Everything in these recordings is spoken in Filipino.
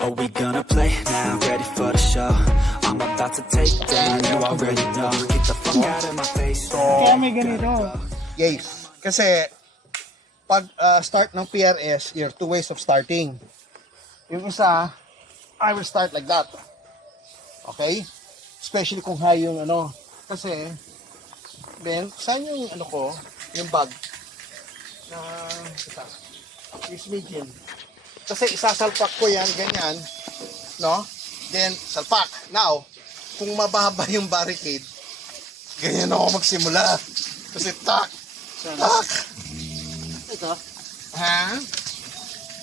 Are we gonna play now? Ready for the show? I'm about to take down, you already know. Get the fuck out of my face. Kaya may ganito. Yes. Kasi, pag start ng PRS, there are two ways of starting. Yung isa, I will start like that. Okay? Especially kung high yung ano. Kasi, then, saan yung ano ko, yung bag? Na, ito. Is medium. Kasi isasalpak ko yan, ganyan. No? Then, salpak. Now, kung mababa yung barricade, ganyan ako magsimula. Kasi tak, tak. Ito. Ha?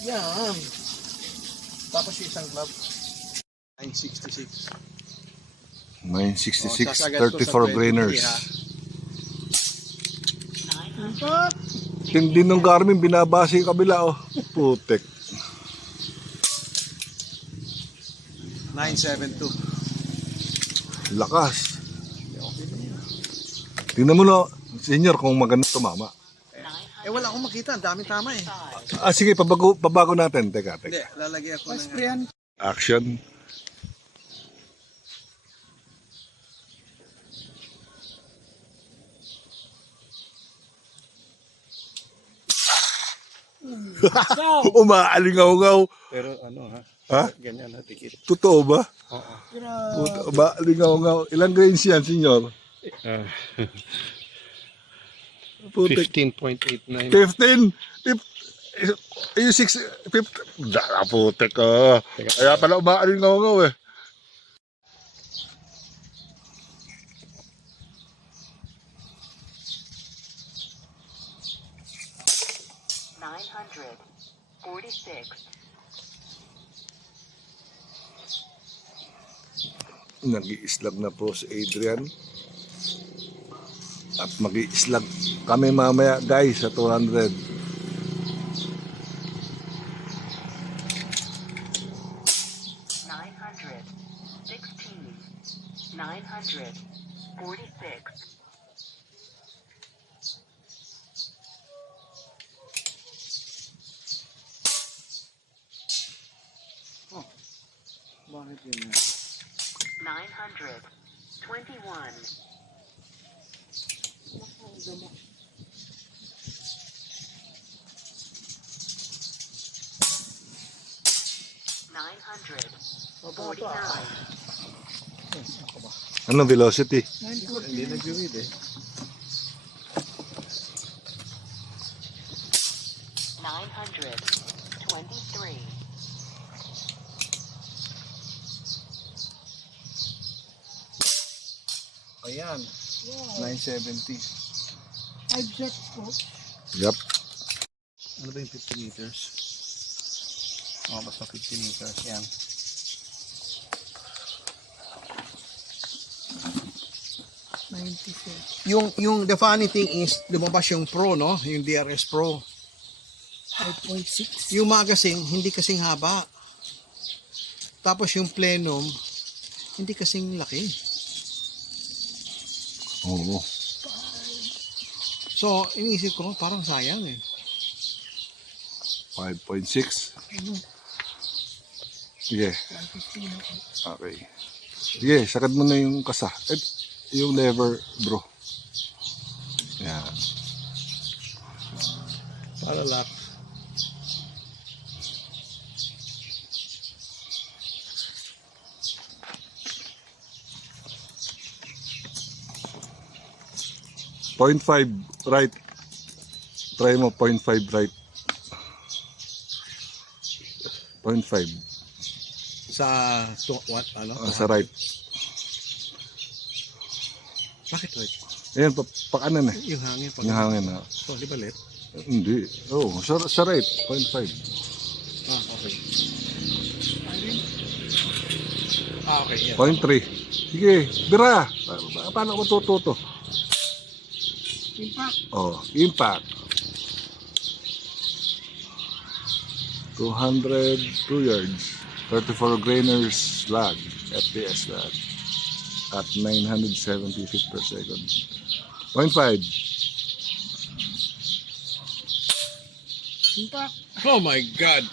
Yan. Tapos yung isang glove. 966. 966, Sasagat ko sa 34 grainers. Ito. Hindi nung Garmin, binabase yung kabila, oh. Putek. 972. Lakas. Tingnan mo na, senior, kung maganda tumama. Wala akong makita. Ang daming tama eh. Ah, sige, pabago natin. Teka. Hindi, lalagay ako ng... Sprayan. Action. Umaalingaw-ngaw. Pero ano ha? Ha? Ganyan na tikit. Totoo ba? Oo. Umaalingaw-ngaw. Ilang grains yan, senyor? 15.89. 15? Yung 6, 50. Dala, putek ka. Kaya pala umaalingaw-ngaw eh. Nag-i-islag na po si Adrian. At mag-i-islag kami mamaya guys sa 200. Bakit yun? 921. Ano velocity? Hindi nag-read eh. 923. Ayan. 970. 5 shots po. Yup. Ano ba yung 50 meters? Oh, basta 50 meters. Yan. Yung the funny thing is lumabas yung Pro, no? Yung DRS Pro. 5.6. Yung magazine hindi kasing haba. Tapos yung plenum hindi kasing laki. Oo. So, iniisip ko parang sayang eh. 5.6. Sige. Okay. Sige, sakad mo na yung kasa. Yung lever, bro. Yan. Para lock. .5 right. Try mo 0.5 right. 0.5 Sa what ano? sa right. Bakit right? Ayan, pakanan eh. Yung hangin pag Yung hangin na. So, di ba let? Hindi. Oh, sa right. 0.5. Ah, okay. Ah, okay. Yeah. 0.3. Sige, bira. Paano ko tututo? Impact. Oh, impact. 202 yards. 34 grainers lag. FPS lag. at 970 feet per second. 0.5. Impact. Oh my God!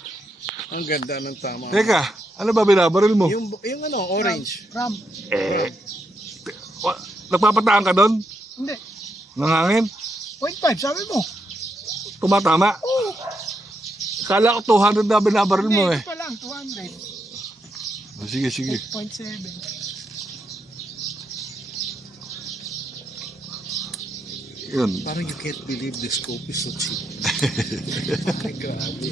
Ang ganda ng tama. Teka, ano ba binabaril mo? Yung ano, orange. Ram. Nagpapataan ka doon? Hindi. Nangangin? 0.5, sabi mo. Tumatama? Oo. Kala ko 200 na binabaril mo Hindi, eh. ito pa lang, 200. Sige, sige. 0.7. Yun. Parang you can't believe the scope is so cheap. Ay, grabe.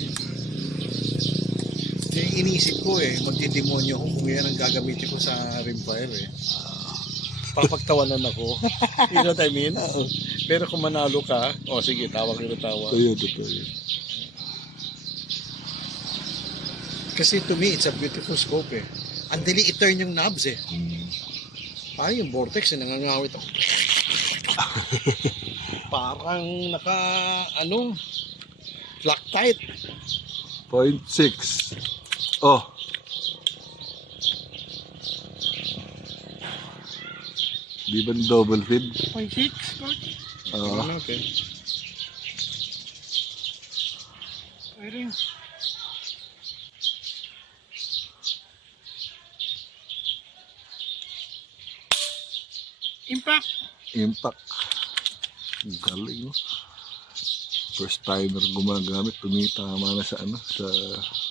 Kaya iniisip ko magdidemonyo ako kung yan ang gagamitin ko sa rimfire Papagtawanan ako. You know what I mean? Pero kung manalo ka, sige, tawag nila tawag. Ayun, totoo yun. Kasi to me, it's a beautiful scope Ang dali i-turn yung knobs Parang yung vortex nangangawit ako. Parang lock tight. 0.6. Oh. Di ba double feed? 0.6, coach. Okay. Firing. Impact. Impact. Ang galing, no? First timer gumagamit, tumitama na sa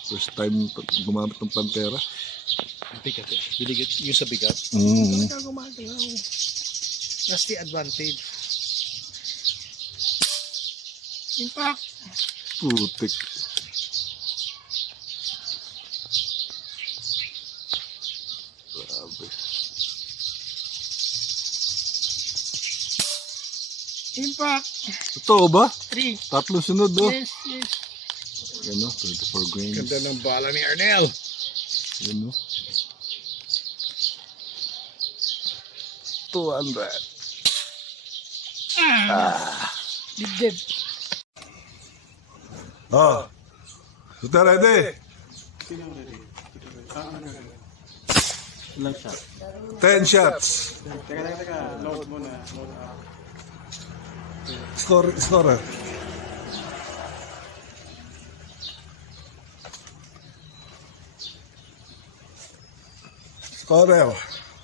first time gumamit ng Pantera. Bigat Bigat yung sa bigat. Talaga gumagalaw. That's the advantage. Impact. Putik. Grabe. Impact. Totoo ba? 3. Tatlong sunod, oh. Yes, yes. Yan, no? 24 grains. Ganda ng bala ni Arnel. Yan, no? 200. Dibdib. Oh. Ito ready? Ilang shot? 10 shots. Teka. Load muna. Score. Scorer.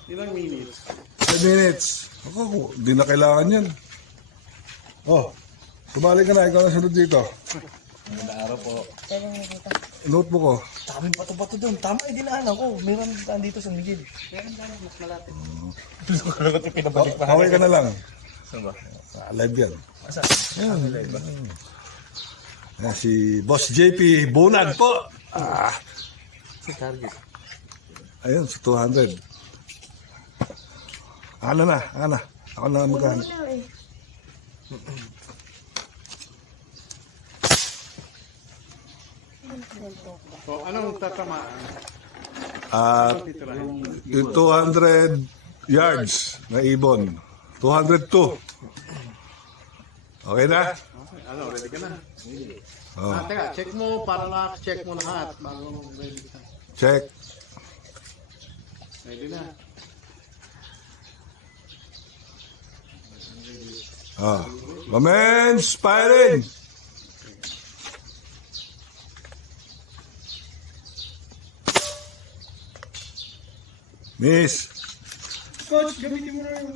Ilang minutes? 10 minutes. Ako, di na kailangan yan. Oh, sumali ka na. Ikaw na sunod dito. Maganda araw po. Notebook ko. Daming bato-bato doon. Tama, dinaanan ko. Meron dito sa Miguel. Mas malapit. Okay ka na lang. Saan ba? Live yan. Asa? Yan. Yan, si Boss JP Bunag po. Sa target. Ayun, sa 200. Ano na. Ako na magkano. So, anong tatamaan? At yung 200 yards na ibon. 202. Okay na? Ano, ready ka na? Oh. Teka, check mo para check mo lahat bago ready ka. Check. Ready na. Commence firing. Miss. Coach, gamitin mo na yung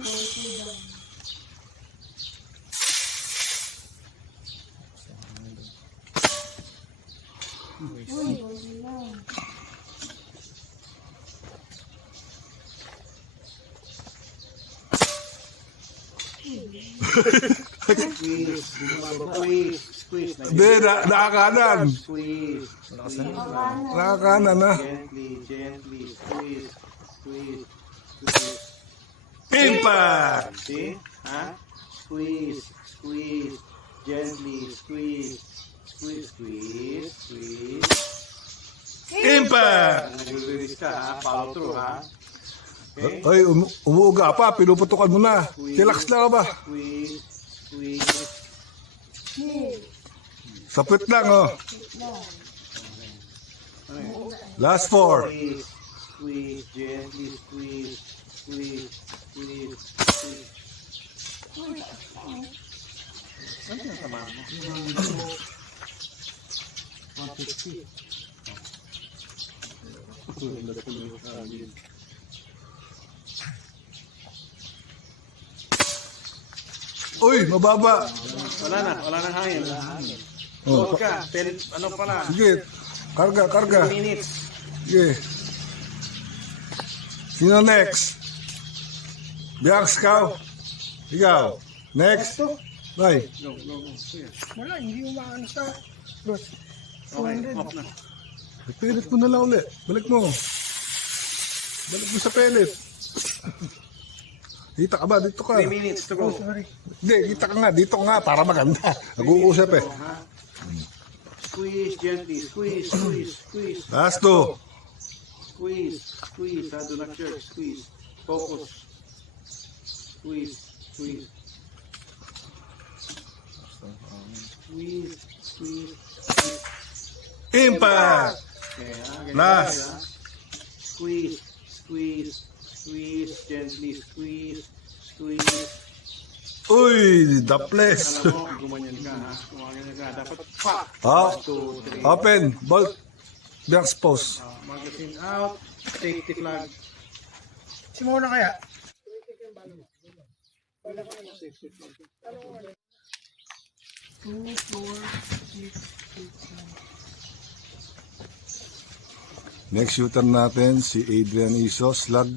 Squeeze. Hindi, nakakanan. Squeeze. Nakakanan na. Gently. Squeeze. Impact! See? Ha? Squeeze. Gently. Squeeze. Impact! Nag-release ka, ha? Follow through, ha? Ay, umuuga pa. Pinuputukan mo na. Relax lang ba? Squeeze. Sapit lang, oh. Last 4. Squeeze. Gently squeeze. Uy, mababa. Wala nang hangin. Oh, Ano pala? sige. Karga, karga. Minutes. Sige. Sino next? Biaks ka? Ikaw. Next. Bye. Wala, hindi umaano sa boss. Okay, off na. Pilit mo na lang ulit. Balik mo. Balik mo sa pelit. Kita ka ba? Dito ka. 3 minutes to go. Sorry. Hindi, kita ka nga. Dito ka nga para maganda. Nag-uusap eh. Squeeze gently. Squeeze, squeeze, squeeze. Last two. Squeeze, squeeze. Do not jerk. Squeeze. Focus. Squeeze, squeeze. Squeeze, squeeze. Impact! Okay, ganyan Last. tayo, Squeeze, squeeze, squeeze. Gently squeeze, squeeze. Uy, the place. Alam mo, gumanyan ka ha. Gumanyan ka. Dapat pa. Ha? 2, 3. Open. Bolt. Biaks pose. Magazine out. Safety flag. Simona kaya? Next shooter natin, si Adrian Isos. Slag.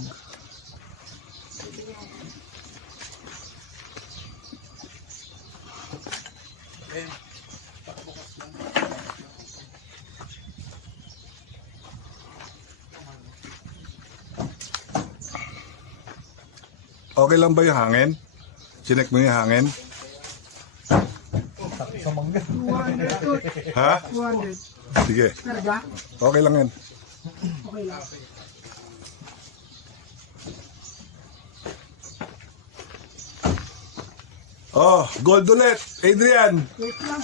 Okay lang ba yung hangin? Chinek mo yung hangin? 200. Ha? 200. Sige. Talaga? Okay lang yan. Okay lang. Oh, gold ulit. Adrian. Wait lang.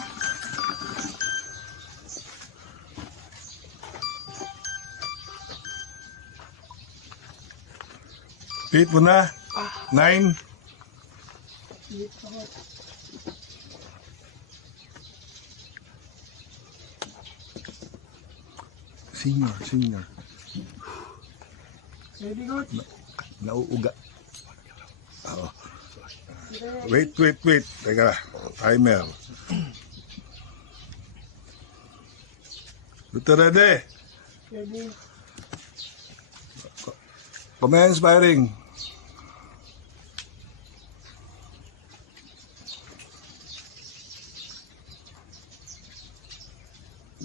Hit mo na. 9. Wait ako. Senior. Ready, coach? Nauuga. Oo. Wait. Teka, timer. Luto ready. Ready. Commence firing.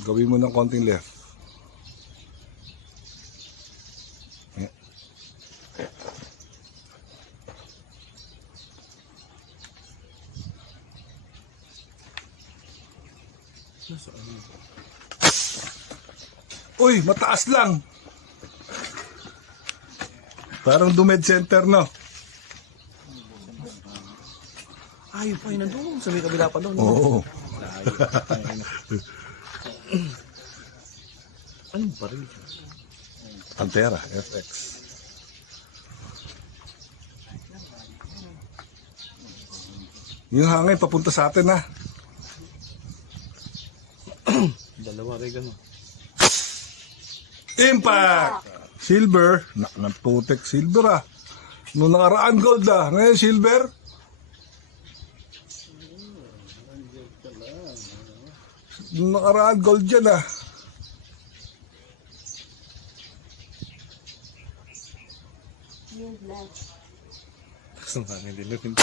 Gawin mo ng konting left. Yeah. Uy, mataas lang. Parang dumed center, no? Ayun pa yun nandun. Sa may kabila pa doon. Oo. Anong baril? Pantera, FX. Yung hangin, papunta sa atin, ha? Dalawa rin gano'n. Impact! Silver. Putek silver, ah. Noong nakaraan gold, ah. Ngayon silver. Noong nakaraan gold yan, ah. Gusto nga hindi lupin.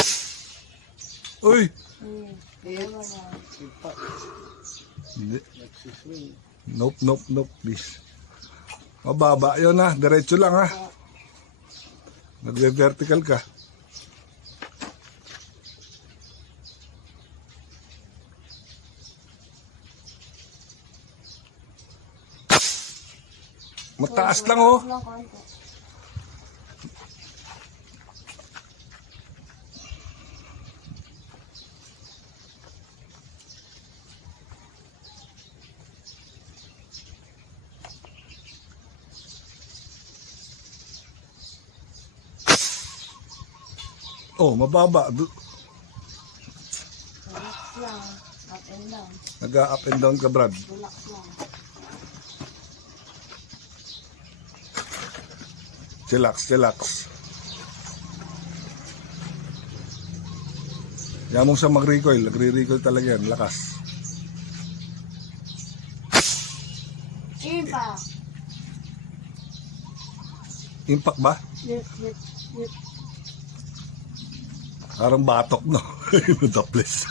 Uy! Hindi. Nope, please. Mababa yun, ha. Diretso lang, ha. Nagbe-vertical ka. Mataas lang, oh. Oh, mababa. Relax lang. Up and down. Nag-up and down ka, Brad. Relax lang. Chillax, chillax. Yan mong siya mag-recoil. Nagre-recoil talaga yan. Lakas. Impact. Impact ba? Yep, yep, yep. Parang batok, no? Topless.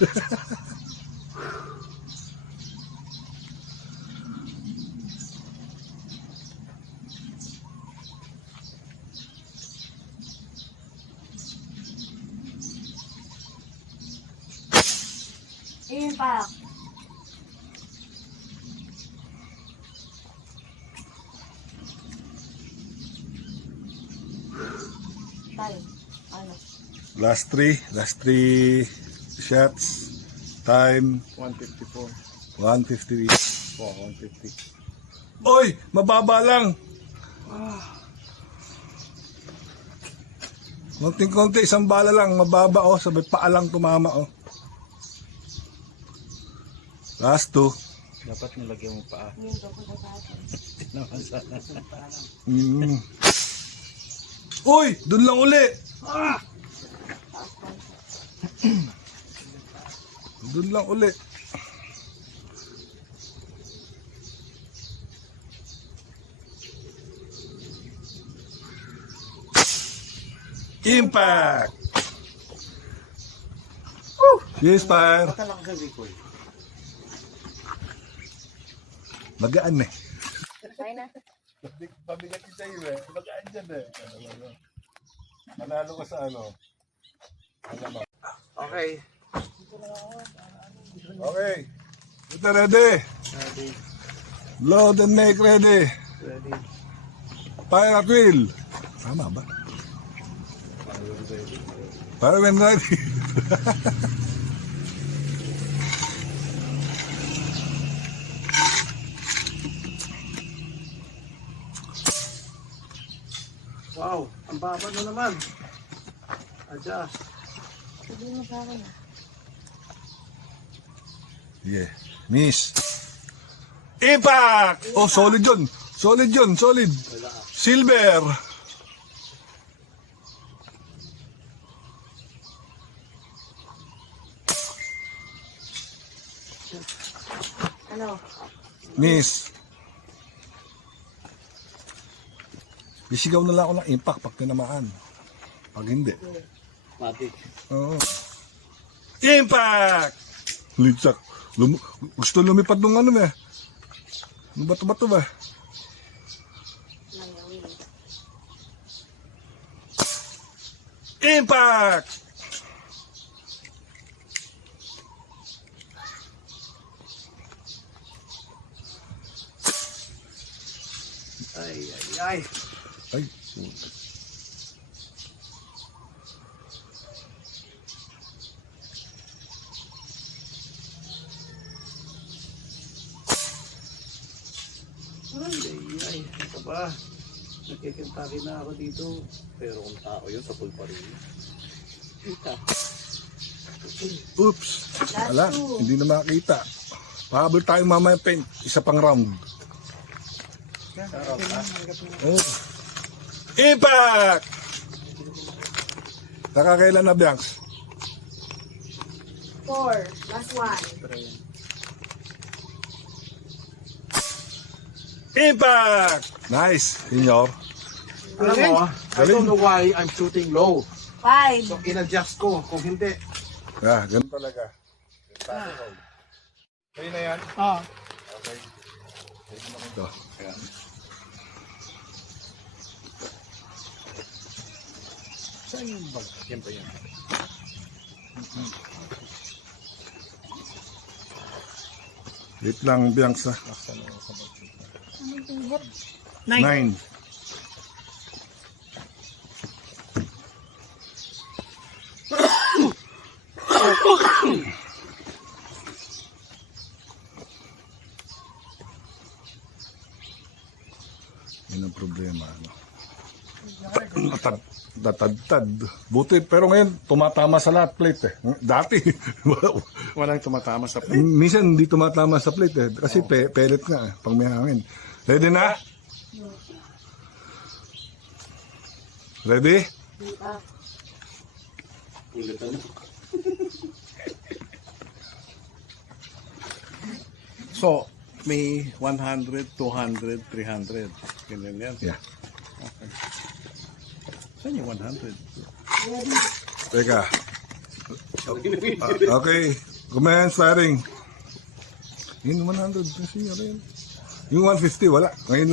Impact. Time. Ano? Last three shots. Time 154. 153. Oh, 150. Oy, mababa lang. Konting-konti, isang bala lang, mababa oh, sabay paa lang tumama oh. Last two. Dapat nilagyan mo pa. Yung doon sa atin. Naman sana. Uy, dun lang uli. Dun lang uli. Impact. Yes, fire. Talagang gabi ko eh. Magaan eh. Kaya na. Pabigat yung sa'yo eh. Magaan dyan eh. Manalo ka sa ano. Okay. Okay. Ito ready. Load and make ready. Ready. Fire at will. Tama ba? Fire when ready. Wow, ang baba na naman. Adjust. Sabihin mo sa akin ah. Yeah. Miss. Impact! Oh, solid yun. Solid yun. Solid. Silver. Ano? Miss. Bisigaw na lang ako ng impact pag tinamaan. Pag hindi. Matik. Oo. Impact! Litsak. Gusto lumipad nung ano eh. Ano bato-bato ba? Layawin. Impact! Ay, ay, ay. Ay. Ay, ay, ay. Ito ba? Nakikintaki na ako dito. Pero kung tao yun, sa pool pa rin. Oops. Wala. Hindi na makita. Pahabol tayo mamaya pen. Isa pang round. Oh. Impact! Nakakailan na, Bianx? 4. Last one. Impact! Nice, senyor. Alam mo, I don't know why I'm shooting low. 5. So, in-adjust ko. Kung hindi, Ah, ganun talaga. Kayo na yan? Ah, Ito. saan yung bag? Yan pa yan. Wait lang, Bianx ha. 9. Yan ang problema. Ano? tatadtad. Buti, pero ngayon, tumatama sa lahat plate eh. Dati, Walang tumatama sa minsan hindi tumatama sa plate eh. Kasi pellet nga eh, pag may hangin. Ready na? Ready? So, may 100, 200, 300. Ganyan yan. Yeah. Saan yung 100? Teka. Okay. Commence firing. Yung 100 kasi ano yun? Yung 150 wala. Ngayon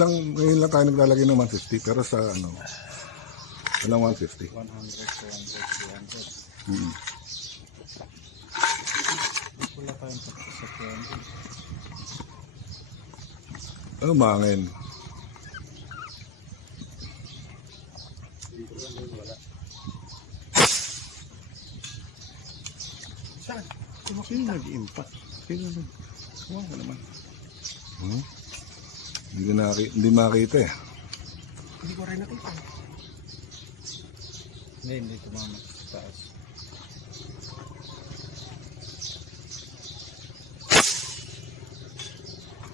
lang tayo naglalagay ng 150 pero sa ano walang 150. 100, 200, 300. Wala tayong tapos sa 200. Ano mangin? Saan? Sino nag-impact? Sino nag... Kuha ko naman. Hindi makita eh. Hindi ko rin nakita. Hindi tumama sa taas.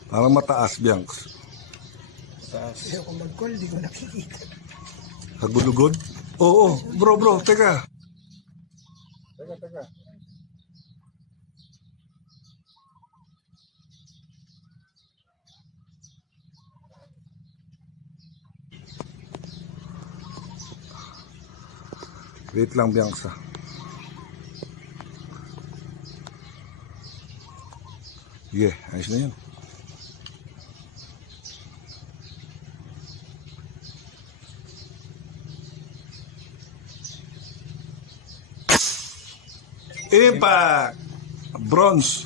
Parang mataas, Bianx. Taas. Ayaw ko mag-call, di ko nakikita. Hagulugod? Oo, bro, teka. Teka. Wait lang, Bianca. Sige, ayos na yan. Impact! Bronze.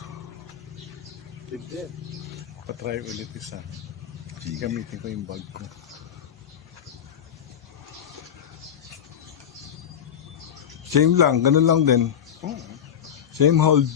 Patry ulit isa. Gamitin ko yung bag ko. Same lang, ganun lang din. Same hold.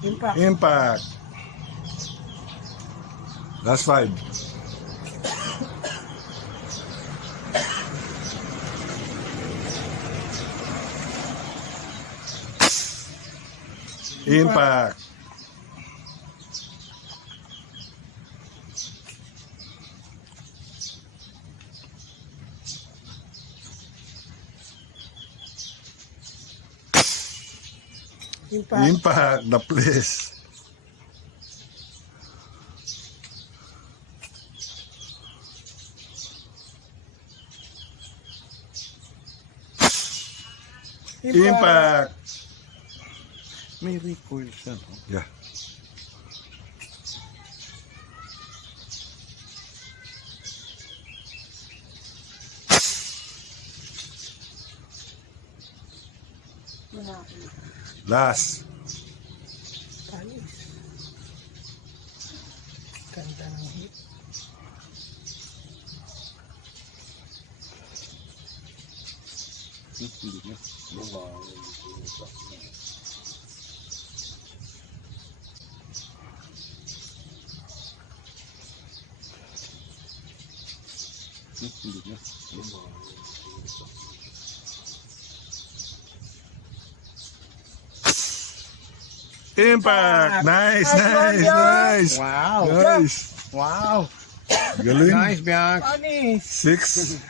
Impact. Impact. Last 5. Impact. Impact. Impact. The place. Impact. May recoil siya, no? Yeah. Last. Ayos. Ganda ng hit. Impact. Nice. Wow! Nice. Wow! Galing. Nice, Bianc! Anis. 6.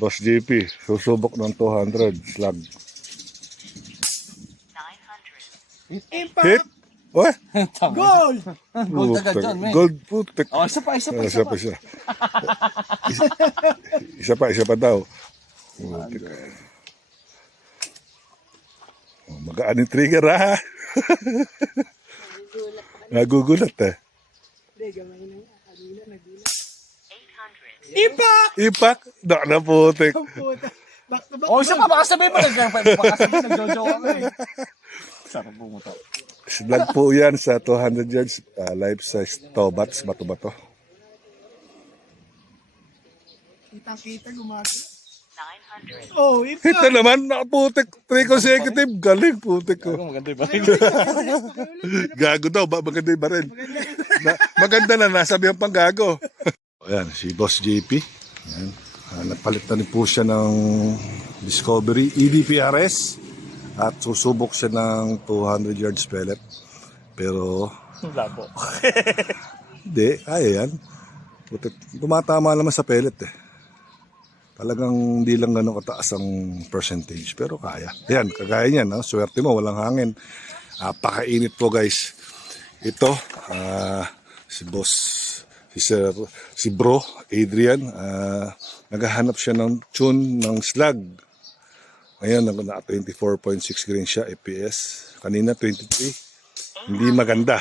Boss JP, susubok ng 200 slug. 900. Impact. Hit? What? Goal. Gold agad dyan, man. Gold putek. Oh, isa pa. Isa pa daw. Putek. Oh, magaan yung trigger ha. Nagugulat eh. Hindi, gamay na nga. Kanina, nagulat. 800. Impact. Impact. Na putek. Ang puta. Back to back. Oh, isa pa. Baka sabihin mo nag-jojo ako eh. Sarap bumuta. Slug po yan sa 200 yards. Life size Tobats, bato-bato. Kitang-kita, gumagano. 900. Oh, iba. Ito naman, nakaputik. 3 consecutive. Galing, putik ko. Gago daw, maganda yung baril. Maganda na, nasabihan pang gago. Ayan, si Boss JP. Ayan. Nagpalit na rin po siya ng Discovery EDPRS at susubok siya ng 200 yards pellet. Pero, Labo. hindi, kaya yan. Tumatama naman sa pellet eh. Talagang hindi lang ganun kataas ang percentage, pero kaya. Yan, kagaya niyan, no? Swerte mo, walang hangin. Pakainit po guys. Ito, si boss, si bro, Adrian, naghahanap siya ng tune ng slug. Ngayon, na 24.6 grain siya, FPS. Kanina, 23. Hindi maganda.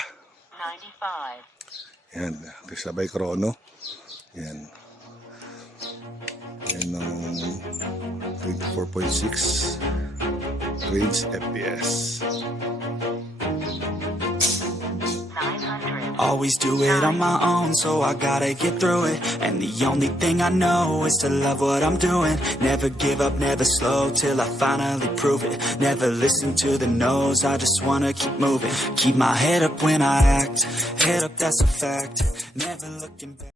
95. Yan, sabay krono. Yan. Yan ang 24.6 grains FPS. 900. Always do it on my own, so I gotta get through it. And the only thing I know is to love what I'm doing. Never give up, never slow, till I finally prove it. Never listen to the no's, I just wanna keep moving. Keep my head up when I act, head up, that's a fact. Never looking back.